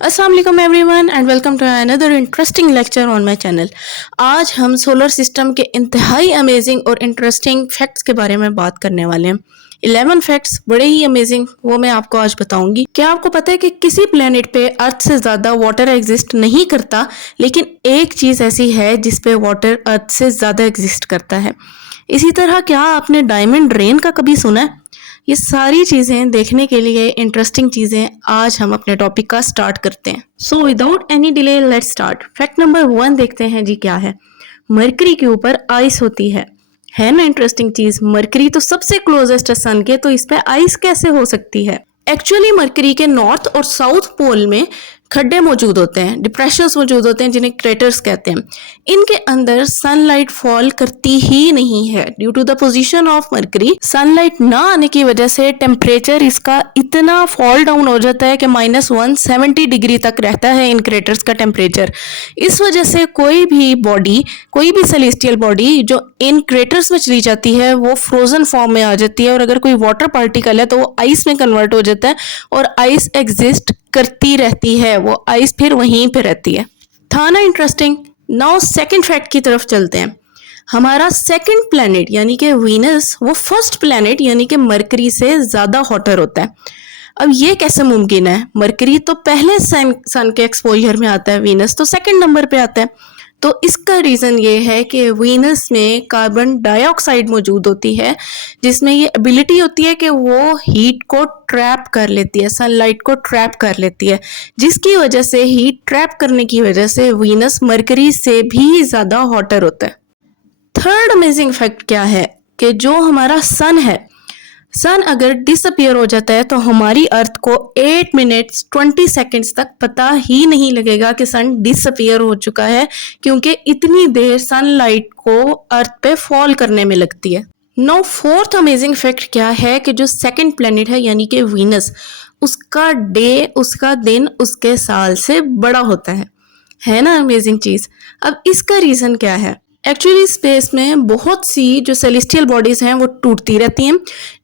अस्सलाम वालेकुम everyone and welcome to another interesting lecture on my channel. आज हम सोलर सिस्टम के इंतहाई अमेजिंग और इंटरेस्टिंग फैक्ट्स के बारे में बात करने वाले हैं। 11 फैक्ट्स बड़े ही अमेजिंग, वो मैं आपको आज बताऊंगी। क्या आपको पता है कि किसी प्लेनेट पे अर्थ से ज़्यादा वाटर एग्जिस्ट नहीं करता, लेकिन एक चीज़ ऐसी है जिस पे वाटर अर्थ से ज़्यादा एग्जिस्ट करता है। इसी तरह क्या आपने डायमंड रेन का कभी सुना है? ये सारी चीज़ें देखने के लिए इंटरेस्टिंग चीज़ें आज हम अपने टॉपिक का स्टार्ट करते हैं। So without any delay let's start. Fact number 1 देखते हैं जी, क्या है। मरकरी के ऊपर आइस होती है ना इंटरेस्टिंग चीज़। मरकरी तो सबसे क्लोजेस्ट है सन के, तो इस पे आइस कैसे हो सकती है? एक्चुअली मरकरी के नॉर्थ और साउथ पोल में खड्डे मौजूद होते हैं, डिप्रेशंस मौजूद होते हैं जिन्हें क्रेटर्स कहते हैं। इनके अंदर सनलाइट फॉल करती ही नहीं है। Due to the position of Mercury, sunlight ना आने की वजह से टेम्परेचर इसका इतना फॉल डाउन हो जाता है कि -170 डिग्री तक रहता है इन क्रेटर्स का टेम्परेचर। इस वजह से कोई भी बॉडी, कोई भी सेलेस्टियल बॉडी जो इन क्रेटर्स में चली जाती है वो फ्रोजन फॉर्म में आ जाती है, और अगर कोई वाटर पार्टिकल है तो वो आइस में कन्वर्ट हो जाता है और आइस एग्जिस्ट करती रहती है, वो आइस फिर वहीं पे रहती है। था ना इंटरेस्टिंग। नाउ सेकंड फैक्ट की तरफ चलते हैं। हमारा सेकंड प्लैनेट यानी कि वीनस, वो फर्स्ट प्लैनेट यानी कि मरकरी से ज़्यादा हॉटर होता है। अब ये कैसे मुमकिन है? मरकरी तो पहले सन के एक्सपोजर में आता है, वीनस तो सेकंड नंबर पे आता है। तो इसका रीज़न ये है कि वीनस में कार्बन डाइऑक्साइड मौजूद होती है, जिसमें ये एबिलिटी होती है कि वो हीट को ट्रैप कर लेती है, सनलाइट को ट्रैप कर लेती है, जिसकी वजह से हीट ट्रैप करने की वजह से वीनस मरकरी से भी ज़्यादा हॉटर होता है। थर्ड अमेजिंग फैक्ट क्या है कि जो हमारा सन है, सन अगर डिसअपियर हो जाता है तो हमारी अर्थ को 8 मिनट्स 20 सेकंड्स तक पता ही नहीं लगेगा कि सन डिसअपियर हो चुका है, क्योंकि इतनी देर सनलाइट को अर्थ पे फॉल करने में लगती है। नो फोर्थ अमेजिंग फैक्ट क्या है कि जो सेकंड प्लेनेट है यानी कि वीनस, उसका डे, उसका दिन उसके साल से बड़ा होता है ना अमेजिंग चीज़। अब इसका रीज़न क्या है? एक्चुअली स्पेस में बहुत सी जो सेलेस्टियल बॉडीज हैं वो टूटती रहती हैं।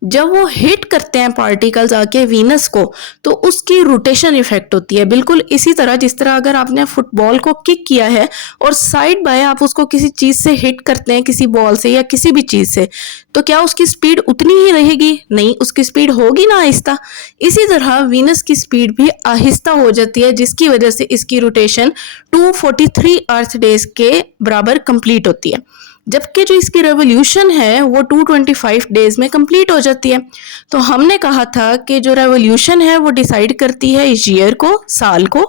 जब वो हिट करते हैं पार्टिकल्स आके वीनस को, तो उसकी रोटेशन इफेक्ट होती है, बिल्कुल इसी तरह जिस तरह अगर आपने फुटबॉल को किक किया है और साइड बाय आप उसको किसी चीज़ से हिट करते हैं, किसी बॉल से या किसी भी चीज़ से, तो क्या उसकी स्पीड उतनी ही रहेगी? नहीं, उसकी स्पीड होगी ना आहिस्ता। इसी तरह वीनस की स्पीड भी आहिस्ता हो जाती है, जिसकी वजह से इसकी रोटेशन 243 अर्थ डेज के बराबर कंप्लीट होती है, जबकि जो इसकी रेवोल्यूशन है वो 225 डेज में कंप्लीट हो जाती है। तो हमने कहा था कि जो रेवोल्यूशन है वो डिसाइड करती है ईयर को, साल को,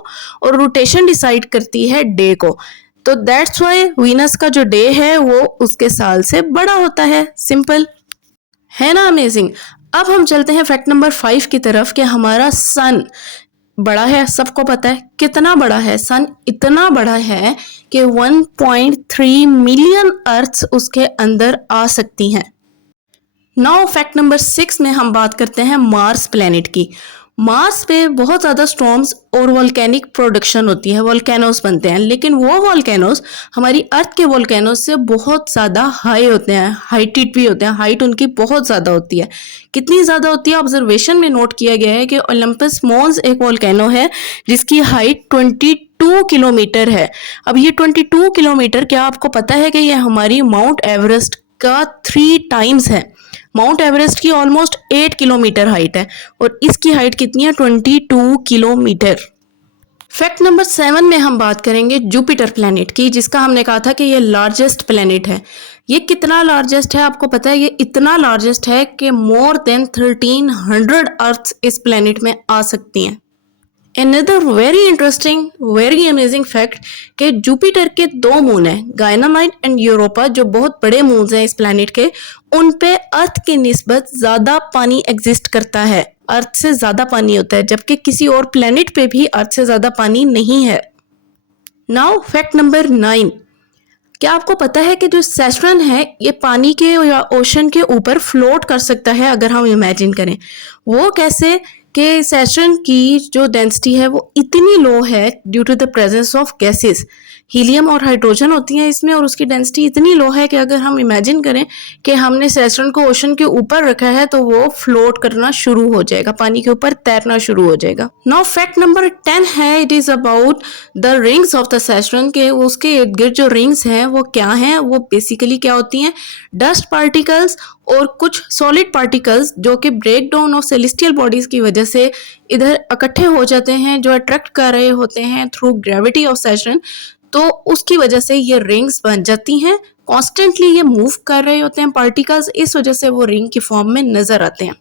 और रोटेशन डिसाइड करती है डे को। तो दैट्स वाई वीनस का जो डे है वो उसके साल से बड़ा होता है। सिंपल है ना अमेजिंग। अब हम चलते हैं फैक्ट नंबर 5 की तरफ कि हमारा सन बड़ा है। सबको पता है कितना बड़ा है सन। इतना बड़ा है कि 1.3 मिलियन अर्थ्स उसके अंदर आ सकती हैं। नाउ फैक्ट नंबर 6 में हम बात करते हैं मार्स प्लेनेट की। मार्स पे बहुत ज़्यादा स्टॉर्म्स और वोल्केनिक प्रोडक्शन होती है, वोल्केनोस बनते हैं, लेकिन वो वोल्केनोस हमारी अर्थ के वोल्केनोस से बहुत ज़्यादा हाई होते हैं, हाइटेड भी होते हैं, हाइट उनकी बहुत ज़्यादा होती है। कितनी ज़्यादा होती है? ऑब्जर्वेशन में नोट किया गया है कि ओलंपस मोन्स एक वोल्केनो है जिसकी हाइट 22 किलोमीटर है। अब ये 22 किलोमीटर, क्या आपको पता है कि ये हमारी माउंट एवरेस्ट का 3 टाइम्स है। माउंट एवरेस्ट की ऑलमोस्ट 8 किलोमीटर हाइट है और इसकी हाइट कितनी है? 22 किलोमीटर। फैक्ट नंबर 7 में हम बात करेंगे जुपिटर प्लैनेट की, जिसका हमने कहा था कि ये लार्जेस्ट प्लैनेट है। ये कितना लार्जेस्ट है आपको पता है? ये इतना लार्जेस्ट है कि मोर देन 1300 अर्थ्स इस प्लैनेट में आ सकती हैं। Another very interesting, very amazing fact कि जुपिटर के 2 मून हैं, गायनामाइड एंड यूरोपा, जो बहुत बड़े मून्स हैं इस प्लैनेट के। उन पे अर्थ के निस्बत ज़्यादा पानी एग्जिस्ट करता है, अर्थ से ज़्यादा पानी होता है, जबकि किसी और प्लैनेट पे भी अर्थ से ज़्यादा पानी नहीं है। Now fact number 9। क्या आपको पता है कि जो सैटर्न है ये पानी के या ओशन के ऊपर फ्लोट कर सकता है? अगर हम इमेजिन करें वो कैसे, कि सैचुरेशन की जो डेंसिटी है वो इतनी लो है due to the presence of gases, helium और हाइड्रोजन होती हैं इसमें, और उसकी डेंसिटी इतनी लो है कि अगर हम इमेजिन करें कि हमने सैचुरेशन को ओशन के ऊपर रखा है तो वो फ्लोट करना शुरू हो जाएगा, पानी के ऊपर तैरना शुरू हो जाएगा। नाउ फैक्ट नंबर 10 है, it is about the rings of the saturation के उसके इर्द गिर्द जो रिंग्स हैं वो क्या हैं, वो बेसिकली क्या होती हैं, डस्ट पार्टिकल्स और कुछ सॉलिड पार्टिकल्स जो कि break down of celestial bodies की वजह से इधर इकट्ठे हो जाते हैं, जो अट्रैक्ट कर रहे होते हैं थ्रू ग्रेविटी ऑफ सैचुरेशन, तो उसकी वजह से ये रिंग्स बन जाती हैं। कॉन्स्टेंटली ये मूव कर रहे होते हैं पार्टिकल्स, इस वजह से वो रिंग की फॉर्म में नजर आते हैं।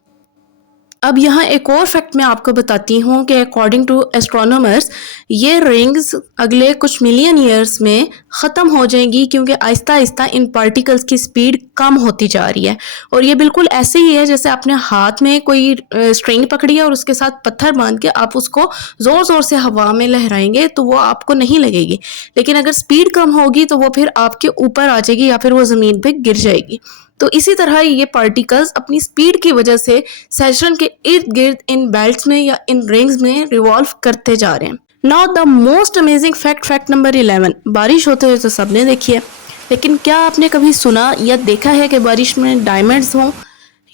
अब यहाँ एक और फैक्ट मैं आपको बताती हूँ कि अकॉर्डिंग टू एस्ट्रोनॉमर्स ये रिंग्स अगले कुछ मिलियन ईयर्स में ख़त्म हो जाएंगी, क्योंकि आहिस्ता आहिस्ता इन पार्टिकल्स की स्पीड कम होती जा रही है। और ये बिल्कुल ऐसे ही है जैसे आपने हाथ में कोई स्ट्रिंग पकड़ी है और उसके साथ पत्थर बांध के आप उसको ज़ोर ज़ोर से हवा में लहराएंगे तो वो आपको नहीं लगेगी, लेकिन अगर स्पीड कम होगी तो वो फिर आपके ऊपर आ जाएगी या फिर वो ज़मीन पर गिर जाएगी। तो इसी तरह ये पार्टिकल्स अपनी स्पीड की वजह से सैचुरेशन के इर्द गिर्द इन बेल्ट्स में या इन रिंग्स में रिवॉल्व करते जा रहे हैं। Now the most amazing fact number 11, बारिश होते हुए तो सबने देखी है, लेकिन क्या आपने कभी सुना या देखा है कि बारिश में डायमंड्स हों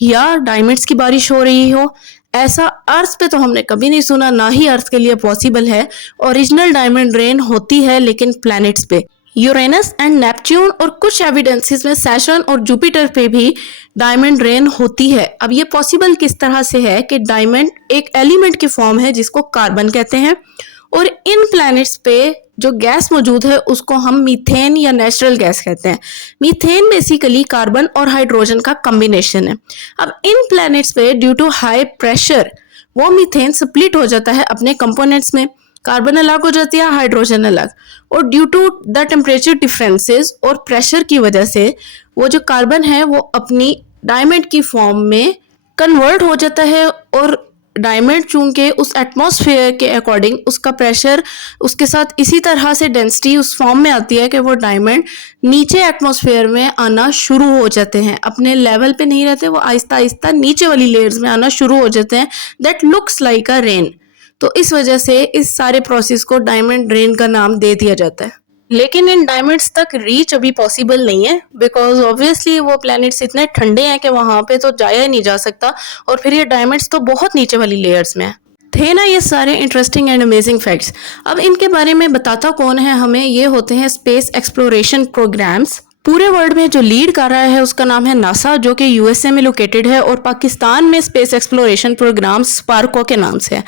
या डायमंड्स की बारिश हो रही हो? ऐसा अर्थ पे तो हमने कभी नहीं सुना, ना ही अर्थ के लिए पॉसिबल है। ओरिजिनल डायमंड रेन होती है लेकिन प्लैनेट्स पे, यूरेनस एंड नेपच्यून और कुछ एविडेंसेस में सैटर्न और जुपिटर पे भी डायमंड रेन होती है। अब ये पॉसिबल किस तरह से है कि डायमंड एक एलिमेंट की फॉर्म है जिसको कार्बन कहते हैं, और इन प्लैनेट्स पे जो गैस मौजूद है उसको हम मीथेन या नेचुरल गैस कहते हैं। मीथेन बेसिकली कार्बन और हाइड्रोजन का कॉम्बिनेशन है। अब इन प्लैनेट्स पे ड्यू टू हाई प्रेशर वो मीथेन स्प्लिट हो जाता है अपने कंपोनेंट्स में, कार्बन अलग हो जाती है, हाइड्रोजन अलग, और due to the temperature differences और प्रेशर की वजह से वो जो कार्बन है वो अपनी डायमंड की फॉर्म में कन्वर्ट हो जाता है। और डायमंड चूंकि उस एटमॉस्फेयर के अकॉर्डिंग उसका प्रेशर उसके साथ इसी तरह से डेंसिटी उस फॉर्म में आती है कि वो डायमंड नीचे एटमॉस्फेयर में आना शुरू हो जाते हैं, अपने लेवल पे नहीं रहते, वो आहिस्ता आहिस्ता नीचे वाली लेयर्स में आना शुरू हो जाते हैं। That looks like a rain. तो इस वजह से इस सारे प्रोसेस को डायमंड रेन का नाम दे दिया जाता है। लेकिन इन डायमंड्स तक रीच अभी पॉसिबल नहीं है, बिकॉज ऑब्वियसली वो प्लैनेट्स इतने ठंडे हैं कि वहां पे तो जाया ही नहीं जा सकता, और फिर ये डायमंड्स तो बहुत नीचे वाली लेयर्स में है। थे ना ये सारे इंटरेस्टिंग एंड अमेजिंग फैक्ट्स। अब इनके बारे में बताता कौन है हमें, ये होते हैं स्पेस एक्सप्लोरेशन प्रोग्राम्स। पूरे वर्ल्ड में जो लीड कर रहा है उसका नाम है नासा, जो कि यूएसए में लोकेटेड है, और पाकिस्तान में स्पेस एक्सप्लोरेशन प्रोग्राम स्पार्को के नाम से है।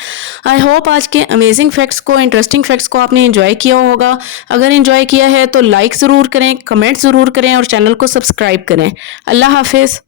आई होप आज के अमेजिंग फैक्ट्स को, इंटरेस्टिंग फैक्ट्स को आपने एंजॉय किया होगा। अगर एंजॉय किया है तो लाइक ज़रूर करें, कमेंट ज़रूर करें और चैनल को सब्सक्राइब करें। अल्लाह हाफिज़।